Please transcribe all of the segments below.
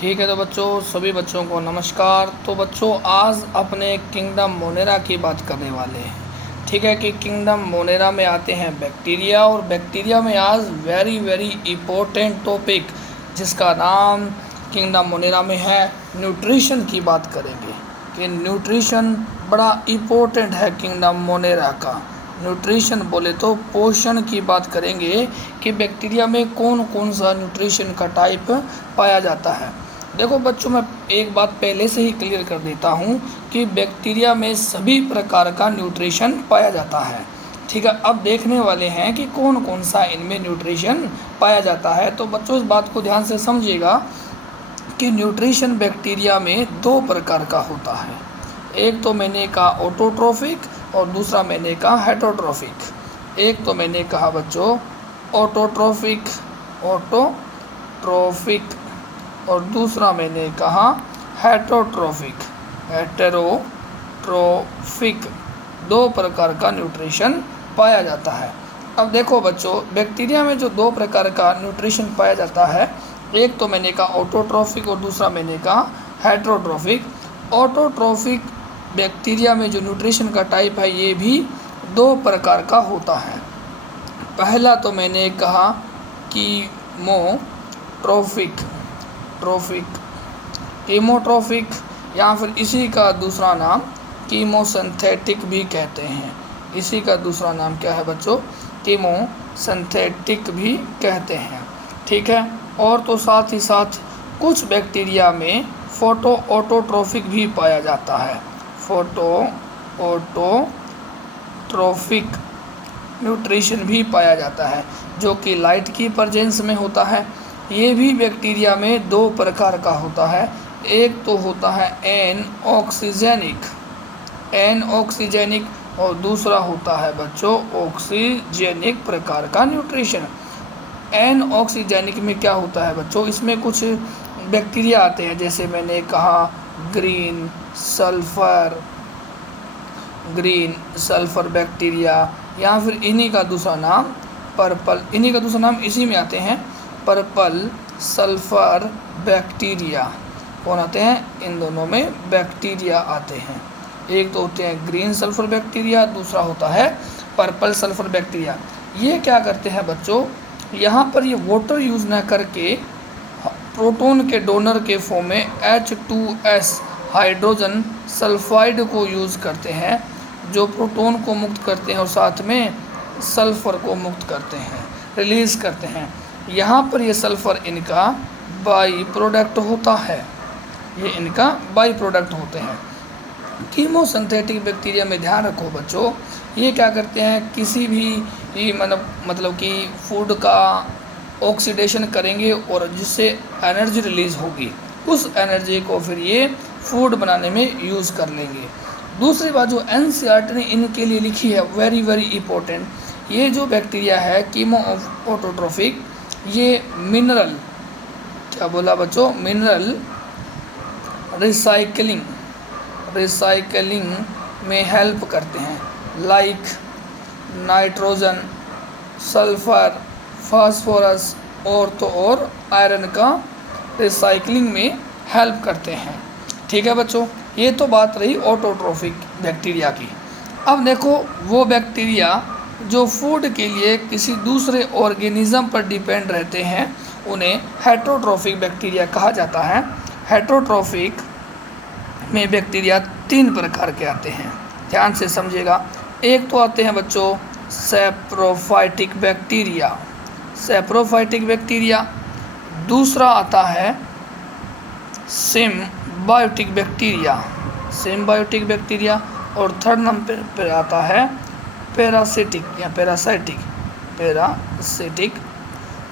ठीक है तो बच्चों, सभी बच्चों को नमस्कार। तो बच्चों, आज अपने किंगडम मोनेरा की बात करने वाले हैं। ठीक है कि किंगडम मोनेरा में आते हैं बैक्टीरिया, और बैक्टीरिया में आज वेरी वेरी इम्पोर्टेंट टॉपिक जिसका नाम किंगडम मोनेरा में है न्यूट्रिशन की बात करेंगे कि न्यूट्रिशन बड़ा इम्पोर्टेंट है किंगडम मोनेरा का। न्यूट्रिशन बोले तो पोषण की बात करेंगे कि बैक्टीरिया में कौन कौन सा न्यूट्रिशन का टाइप पाया जाता है। देखो बच्चों, मैं एक बात पहले से ही क्लियर कर देता हूँ कि बैक्टीरिया में सभी प्रकार का न्यूट्रिशन पाया जाता है। ठीक है, अब देखने वाले हैं कि कौन कौन सा इनमें न्यूट्रिशन पाया जाता है। तो बच्चों, इस बात को ध्यान से समझिएगा कि न्यूट्रिशन बैक्टीरिया में दो प्रकार का होता है। एक तो मैंने कहा ऑटोट्रोफिक और दूसरा मैंने कहा हेटरोट्रोफिक। एक तो मैंने कहा बच्चों ऑटोट्रोफिक और दूसरा मैंने कहा हेटरोट्रोफिक। दो प्रकार का न्यूट्रिशन पाया जाता है। अब देखो बच्चों, बैक्टीरिया में जो दो प्रकार का न्यूट्रिशन पाया जाता है, एक तो मैंने कहा ऑटोट्रोफिक और दूसरा मैंने कहा हेटरोट्रोफिक। ऑटोट्रोफिक बैक्टीरिया में जो न्यूट्रिशन का टाइप है ये भी दो प्रकार का होता है। पहला तो मैंने कहा कीमोट्रोफिक या फिर इसी का दूसरा नाम कीमोसिंथेटिक भी कहते हैं। इसी का दूसरा नाम क्या है बच्चों? कीमोसिंथेटिक भी कहते हैं। ठीक है, और तो साथ ही साथ कुछ बैक्टीरिया में फोटो ऑटोट्रोफिक भी पाया जाता है। फोटो ऑटोट्रोफिक न्यूट्रिशन भी पाया जाता है जो कि लाइट की प्रेजेंस में होता है। ये भी बैक्टीरिया में दो प्रकार का होता है। एक तो होता है एन ऑक्सीजेनिक और दूसरा होता है बच्चों ऑक्सीजेनिक प्रकार का न्यूट्रिशन। एन ऑक्सीजेनिक में क्या होता है बच्चों? इसमें कुछ बैक्टीरिया आते हैं, जैसे मैंने कहा ग्रीन सल्फर बैक्टीरिया, या फिर इन्हीं का दूसरा नाम पर्पल, इन्हीं का दूसरा नाम इसी में आते हैं पर्पल सल्फर बैक्टीरिया। कौन आते हैं? इन दोनों में बैक्टीरिया आते हैं। एक तो होते हैं ग्रीन सल्फर बैक्टीरिया, दूसरा होता है पर्पल सल्फर बैक्टीरिया। ये क्या करते हैं बच्चों? यहाँ पर ये वाटर यूज़ ना करके प्रोटॉन के डोनर के फॉर्म में H2S हाइड्रोजन सल्फाइड को यूज़ करते हैं, जो प्रोटॉन को मुक्त करते हैं और साथ में सल्फ़र को मुक्त करते हैं, रिलीज़ करते हैं। यहाँ पर ये सल्फ़र इनका बाई प्रोडक्ट होता है, ये इनका बाई प्रोडक्ट होते हैं। कीमोसिंथेटिक बैक्टीरिया में ध्यान रखो बच्चों, ये क्या करते हैं, किसी भी मतलब कि फूड का ऑक्सीडेशन करेंगे और जिससे एनर्जी रिलीज़ होगी, उस एनर्जी को फिर ये फूड बनाने में यूज़ कर लेंगे। दूसरी बात जो NCERT ने इनके लिए लिखी है, वेरी वेरी इम्पोर्टेंट, ये जो बैक्टीरिया है कीमो ऑटोट्रोफिक, ये मिनरल, क्या बोला बच्चों? मिनरल रिसाइकलिंग में हेल्प करते हैं, लाइक नाइट्रोजन, सल्फर, फास्फोरस और आयरन का रिसाइकलिंग में हेल्प करते हैं। ठीक है बच्चों, ये तो बात रही ऑटोट्रोफिक बैक्टीरिया की। अब देखो, वो बैक्टीरिया जो फूड के लिए किसी दूसरे ऑर्गेनिज्म पर डिपेंड रहते हैं, उन्हें हेटरोट्रोफिक बैक्टीरिया कहा जाता है। हेटरोट्रोफिक में बैक्टीरिया तीन प्रकार के आते हैं, ध्यान से समझिएगा। एक तो आते हैं बच्चों सैप्रोफाइटिक बैक्टीरिया, दूसरा आता है सिम्बायोटिक बैक्टीरिया, और थर्ड नंबर पर आता है पैरासिटिक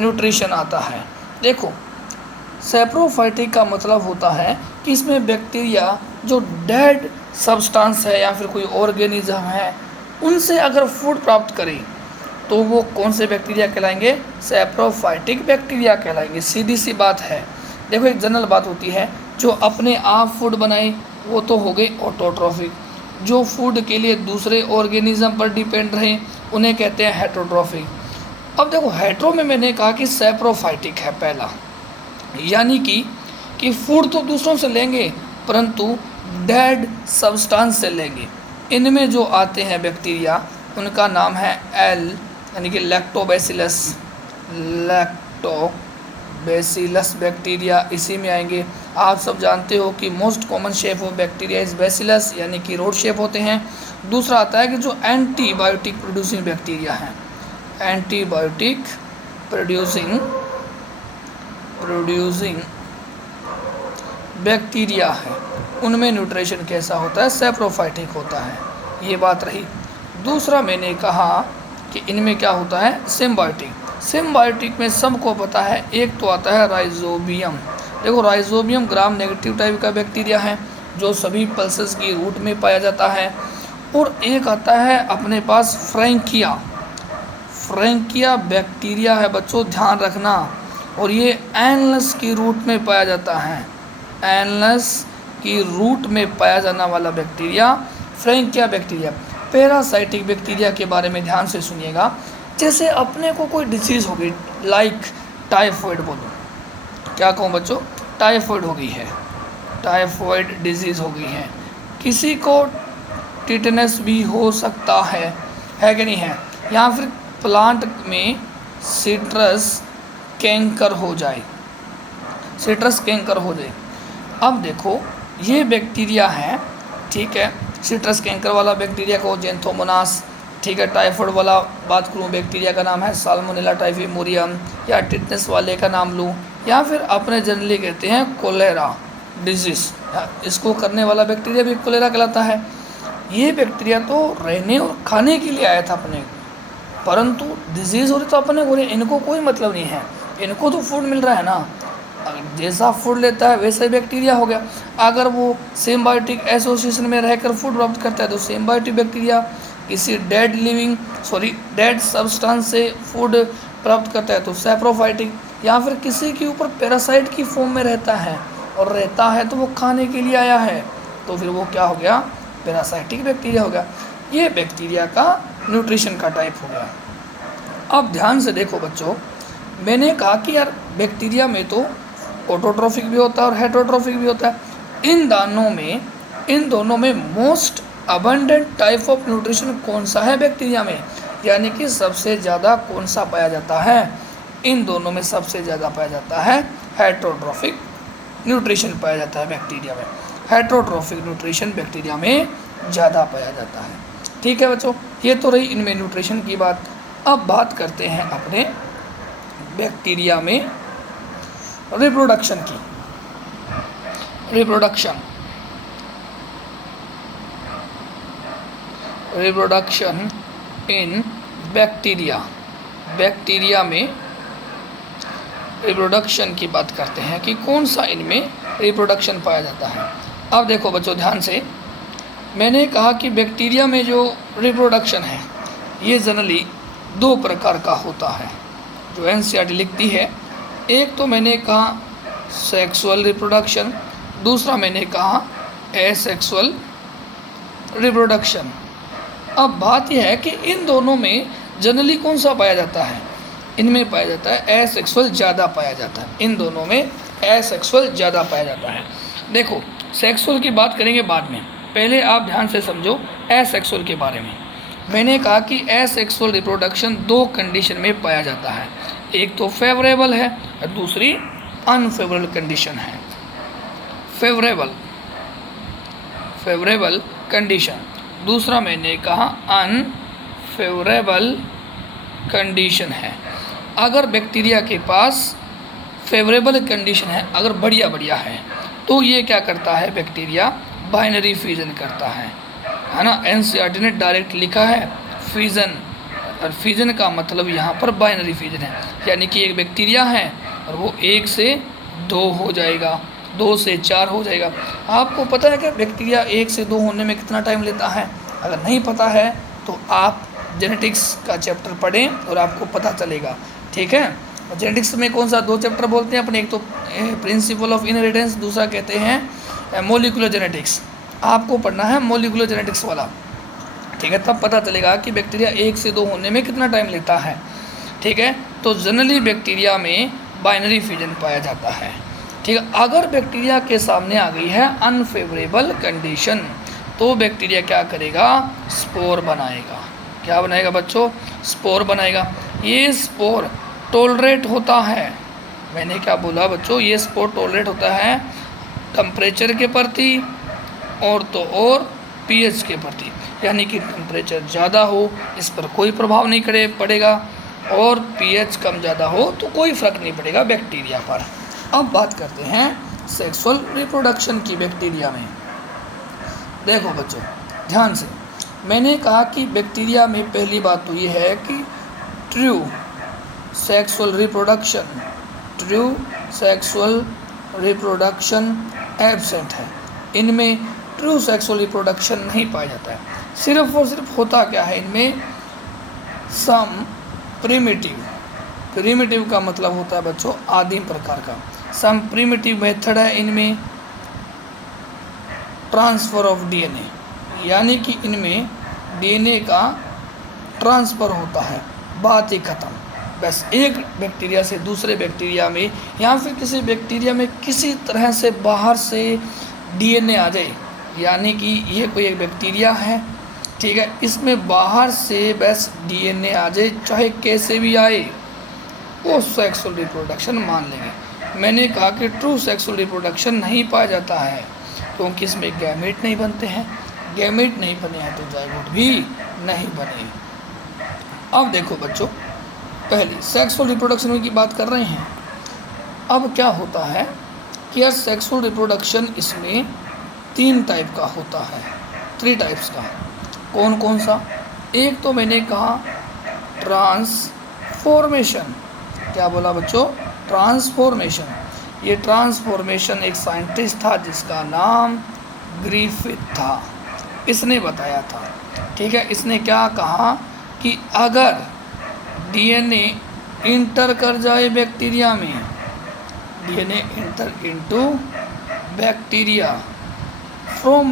न्यूट्रिशन आता है। देखो, सैप्रोफाइटिक का मतलब होता है कि इसमें बैक्टीरिया जो डेड सब्सटेंस है या फिर कोई ऑर्गेनिज्म है, उनसे अगर फूड प्राप्त करें तो वो कौन से बैक्टीरिया कहलाएंगे? सैप्रोफाइटिक बैक्टीरिया कहलाएंगे। सीधी सी बात है। देखो, एक जनरल बात होती है, जो अपने आप फूड बनाए वो तो हो गई ऑटोट्रोफिक, जो फूड के लिए दूसरे ऑर्गेनिज्म पर डिपेंड रहे उन्हें कहते हैं हेटरोट्रोफिक। अब देखो, हेटरो में मैंने कहा कि सैप्रोफाइटिक है पहला, यानी कि कि फूड तो दूसरों से लेंगे परंतु डेड सब्सटेंस से लेंगे। इनमें जो आते हैं बैक्टीरिया उनका नाम है एल यानी कि लैक्टोबैसिलस, लैक्टोबैसिलस बैक्टीरिया इसी में आएंगे। आप सब जानते हो कि most common shape of bacteria is bacillus यानी कि रोड शेप होते हैं। दूसरा आता है कि जो एंटीबायोटिक प्रोड्यूसिंग बैक्टीरिया हैं, एंटीबायोटिक प्रोड्यूसिंग बैक्टीरिया है, उनमें न्यूट्रिशन कैसा होता है, सेप्रोफाइटिक होता है। ये बात रही। दूसरा मैंने कहा कि इनमें क्या होता है, सिम्बायोटिक। सिम्बायोटिक में सबको पता है, एक तो आता है राइजोबियम। देखो राइजोबियम ग्राम नेगेटिव टाइप का बैक्टीरिया है जो सभी पल्सेस की रूट में पाया जाता है। और एक आता है अपने पास फ्रैंकिया। फ्रैंकिया बैक्टीरिया है बच्चों, ध्यान रखना, और ये एनलस की रूट में पाया जाता है। एनलस की रूट में पाया जाने वाला bacteria Frankia bacteria. Parasitic bacteria के बारे में ध्यान से सुनिएगा। जैसे अपने को कोई डिसीज़ हो गई, लाइक टाइफॉइड, बोलो क्या कहूँ बच्चों, टाइफॉइड हो गई है, टाइफॉइड डिजीज़ हो गई है। किसी को टिटनेस भी हो सकता है कि नहीं है, या फिर प्लांट में सिट्रस कैंकर हो जाए, सिट्रस कैंकर हो जाए। अब देखो ये बैक्टीरिया है, ठीक है, सिट्रस कैंकर वाला बैक्टीरिया को जेंथोमोनास, ठीक है। टाइफॉइड वाला बात करूँ, बैक्टीरिया का नाम है साल्मोनेला टाइफीमोरियम, या टिटनेस वाले का नाम लूँ, या फिर अपने जनरली कहते हैं कोलेरा डिजीज़, इसको करने वाला बैक्टीरिया भी कोलेरा कहलाता है। ये बैक्टीरिया तो रहने और खाने के लिए आया था अपने, परंतु डिजीज़ हो रही तो अपने को, इनको कोई मतलब नहीं है, इनको तो फूड मिल रहा है ना, जैसा फूड लेता है वैसा ही बैक्टीरिया हो गया। अगर वो सिम्बायोटिक एसोसिएशन में रहकर फूड प्राप्त करता है तो सिम्बायोटिक बैक्टीरिया, किसी डेड सब्सटेंस से फूड प्राप्त करता है तो सैप्रोफाइटिक, या फिर किसी के ऊपर पैरासाइट की फॉर्म में रहता है और रहता है तो वो खाने के लिए आया है तो फिर वो क्या हो गया, पैरासाइटिक बैक्टीरिया हो गया। ये बैक्टीरिया का न्यूट्रिशन का टाइप हो गया। अब ध्यान से देखो बच्चों, मैंने कहा कि यार बैक्टीरिया में तो ऑटोट्रोफिक भी होता है और हेटरोट्रोफिक भी होता है। इन दोनों में most abundant type of nutrition कौन सा है बैक्टीरिया में, यानी कि सबसे ज़्यादा कौन सा पाया जाता है, इन दोनों में सबसे ज़्यादा पाया जाता है हेटरोट्रोफिक न्यूट्रिशन पाया जाता है बैक्टीरिया में। हेटरोट्रोफिक न्यूट्रिशन बैक्टीरिया में ज़्यादा पाया जाता है। ठीक है बच्चों, ये तो रही इनमें न्यूट्रिशन की बात। अब बात करते हैं अपने बैक्टीरिया में रिप्रोडक्शन की। रिप्रोडक्शन इन बैक्टीरिया में रिप्रोडक्शन की बात करते हैं कि कौन सा इनमें रिप्रोडक्शन पाया जाता है। अब देखो बच्चों ध्यान से, मैंने कहा कि बैक्टीरिया में जो रिप्रोडक्शन है ये जनरली दो प्रकार का होता है जो एनसीईआरटी लिखती है। एक तो मैंने कहा सेक्सुअल रिप्रोडक्शन, दूसरा मैंने कहा एसेक्सुअल रिप्रोडक्शन। अब बात यह है कि इन दोनों में जनरली कौन सा पाया जाता है, इनमें पाया जाता है एसेक्सुअल ज़्यादा पाया जाता है, इन दोनों में एसेक्सुअल ज़्यादा पाया जाता है। देखो सेक्सुअल की बात करेंगे बाद में, पहले आप ध्यान से समझो एसेक्सुअल के बारे में। मैंने कहा कि एसेक्सुअल रिप्रोडक्शन दो कंडीशन में पाया जाता है, एक तो फेवरेबल है और दूसरी अनफेवरेबल कंडीशन है। फेवरेबल कंडीशन, दूसरा मैंने कहा अनफेवरेबल कंडीशन है। अगर बैक्टीरिया के पास फेवरेबल कंडीशन है, अगर बढ़िया है, तो ये क्या करता है, बैक्टीरिया बाइनरी फ्यूजन करता है ना। एनसीईआरटी ने डायरेक्ट लिखा है फ्यूजन, और फ्यूजन का मतलब यहाँ पर बाइनरी फ्यूजन है, यानी कि एक बैक्टीरिया है और वो 1 से 2 हो जाएगा, 2 से 4 हो जाएगा। आपको पता है कि बैक्टीरिया 1 से 2 होने में कितना टाइम लेता है? अगर नहीं पता है तो आप जेनेटिक्स का चैप्टर पढ़ें और आपको पता चलेगा। ठीक है, और जेनेटिक्स में कौन सा 2 चैप्टर बोलते हैं अपने, एक तो प्रिंसिपल ऑफ इनहेरिटेंस, दूसरा कहते हैं मॉलिक्यूलर जेनेटिक्स। आपको पढ़ना है मॉलिक्यूलर जेनेटिक्स वाला, ठीक है, तब पता चलेगा कि बैक्टीरिया 1 से 2 होने में कितना टाइम लेता है। ठीक है, तो जनरली बैक्टीरिया में बाइनरी फ्यूजन पाया जाता है। ठीक है। अगर बैक्टीरिया के सामने आ गई है अनफेवरेबल कंडीशन, तो बैक्टीरिया क्या करेगा, स्पोर बनाएगा। क्या बनाएगा बच्चों, स्पोर बनाएगा। ये स्पोर टॉलरेट होता है, मैंने क्या बोला बच्चों, ये स्पोर टॉलरेट होता है टेम्परेचर के प्रति और तो और पीएच के प्रति, यानी कि टेम्परेचर ज़्यादा हो इस पर कोई प्रभाव नहीं पड़ेगा और पीएच कम ज़्यादा हो तो कोई फ़र्क नहीं पड़ेगा बैक्टीरिया पर। अब बात करते हैं सेक्सुअल रिप्रोडक्शन की बैक्टीरिया में। देखो बच्चों ध्यान से, मैंने कहा कि बैक्टीरिया में पहली बात तो ये है कि ट्रू सेक्सुअल रिप्रोडक्शन एब्सेंट है। इनमें ट्रू सेक्सुअल रिप्रोडक्शन नहीं पाया जाता है। सिर्फ और सिर्फ होता क्या है इनमें, सम प्रिमिटिव का मतलब होता है बच्चों आदिम प्रकार का। सम प्रिमिटिव मेथड है इनमें ट्रांसफ़र ऑफ डीएनए, यानी कि इनमें डीएनए का ट्रांसफ़र होता है, बात ही ख़त्म। बस एक बैक्टीरिया से दूसरे बैक्टीरिया में या फिर किसी बैक्टीरिया में किसी तरह से बाहर से डीएनए आ जाए, यानी कि ये कोई एक बैक्टीरिया है, ठीक है, इसमें बाहर से बस डीएनए आ जाए, चाहे कैसे भी आए, वो सेक्सुअल रिप्रोडक्शन मान लेंगे। मैंने कहा कि ट्रू सेक्सुअल रिप्रोडक्शन नहीं पाया जाता है क्योंकि इसमें गैमेट नहीं बनते हैं। गैमेट नहीं बने हैं तो जाइगोट भी नहीं बने। अब देखो बच्चों, पहले सेक्सुअल रिप्रोडक्शन की बात कर रहे हैं। अब क्या होता है कि यार सेक्सुअल रिप्रोडक्शन इसमें 3 टाइप का होता है, 3 टाइप्स का। कौन कौन सा? एक तो मैंने कहा ट्रांसफॉर्मेशन। क्या बोला बच्चों? ट्रांसफॉर्मेशन। ये ट्रांसफॉर्मेशन एक साइंटिस्ट था जिसका नाम ग्रिफिथ था, इसने बताया था, ठीक है। इसने क्या कहा कि अगर डीएनए इंटर कर जाए बैक्टीरिया में, DNA inter into bacteria from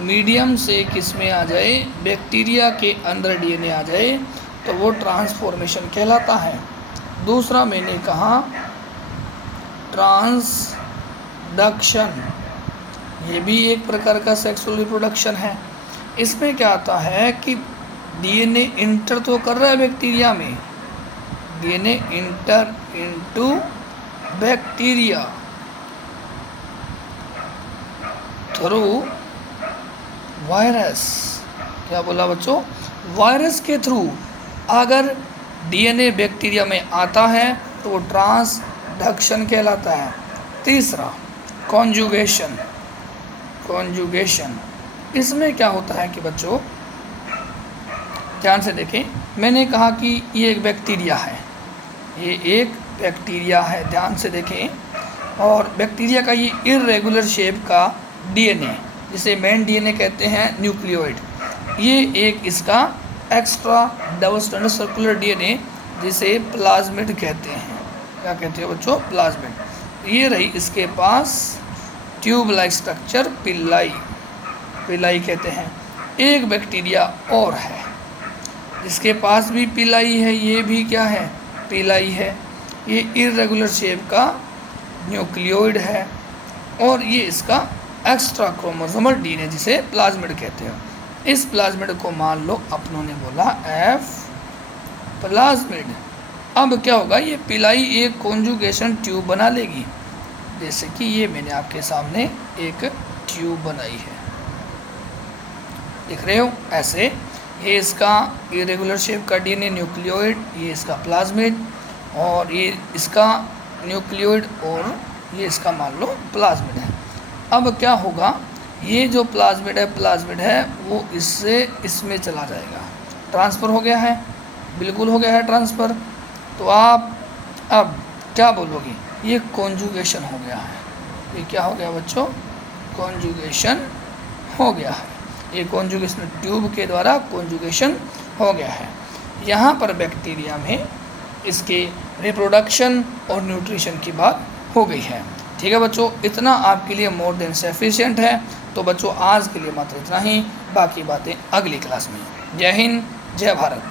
medium से किस में आ जाए, बैक्टीरिया के अंदर डीएनए आ जाए तो वो ट्रांसफॉर्मेशन कहलाता है। दूसरा मैंने कहा ट्रांसडक्शन, ये भी एक प्रकार का सेक्सुअल रिप्रोडक्शन है। इसमें क्या आता है कि डीएनए इंटर तो कर रहा है बैक्टीरिया में, DNA inter into bacteria through virus. क्या बोला बच्चों? वायरस के थ्रू अगर डीएनए बैक्टीरिया में आता है तो वो ट्रांसडक्शन कहलाता है। तीसरा कॉन्जुगेशन। इसमें क्या होता है कि बच्चों ध्यान से देखें, मैंने कहा कि ये एक बैक्टीरिया है, ये एक बैक्टीरिया है, ध्यान से देखें। और बैक्टीरिया का ये इर्रेगुलर शेप का डीएनए, जिसे मेन डीएनए कहते हैं न्यूक्लियोइड, ये एक इसका extra double standard circular DNA जिसे प्लाज्मिड कहते हैं। क्या कहते हैं बच्चों? प्लाज्मिड। ये रही इसके पास ट्यूब लाइक स्ट्रक्चर, पिलाई कहते हैं। एक बैक्टीरिया और है जिसके पास भी पिलाई है, ये भी क्या है? पिलाई है। ये इर्रेगुलर शेप का न्यूक्लियोइड है और ये इसका एक्स्ट्रा क्रोमोसोमल डीएनए जिसे प्लाज्मिड कहते हैं। इस प्लाज्मिड को मान लो अपनों ने बोला एफ प्लाज्मिड। अब क्या होगा, ये पिलाई एक कॉन्जुगेशन ट्यूब बना लेगी, जैसे कि ये मैंने आपके सामने एक ट्यूब बनाई है, देख रहे हो ऐसे। ये इसका इरेगुलर शेप का डीएनए न्यूक्लियोइड, ये इसका प्लाज्मिड, और ये इसका न्यूक्लियोइड और ये इसका मान लो प्लाज्मिड है। अब क्या होगा, ये जो प्लाज्मिड है वो इससे इसमें चला जाएगा, ट्रांसफ़र हो गया है, बिल्कुल हो गया है ट्रांसफ़र। तो आप अब क्या बोलोगे? ये कॉन्जुगेशन हो गया है। ये क्या हो गया बच्चों? कॉन्जुगेशन हो गया है। ये कॉन्जुगेशन ट्यूब के द्वारा कॉन्जुगेशन हो गया है। यहाँ पर बैक्टीरिया में इसके रिप्रोडक्शन और न्यूट्रिशन की बात हो गई है। ठीक है बच्चों, इतना आपके लिए मोर देन सफिशिएंट है। तो बच्चों आज के लिए मात्र इतना ही, बाकी बातें अगली क्लास में। जय हिंद, जय भारत।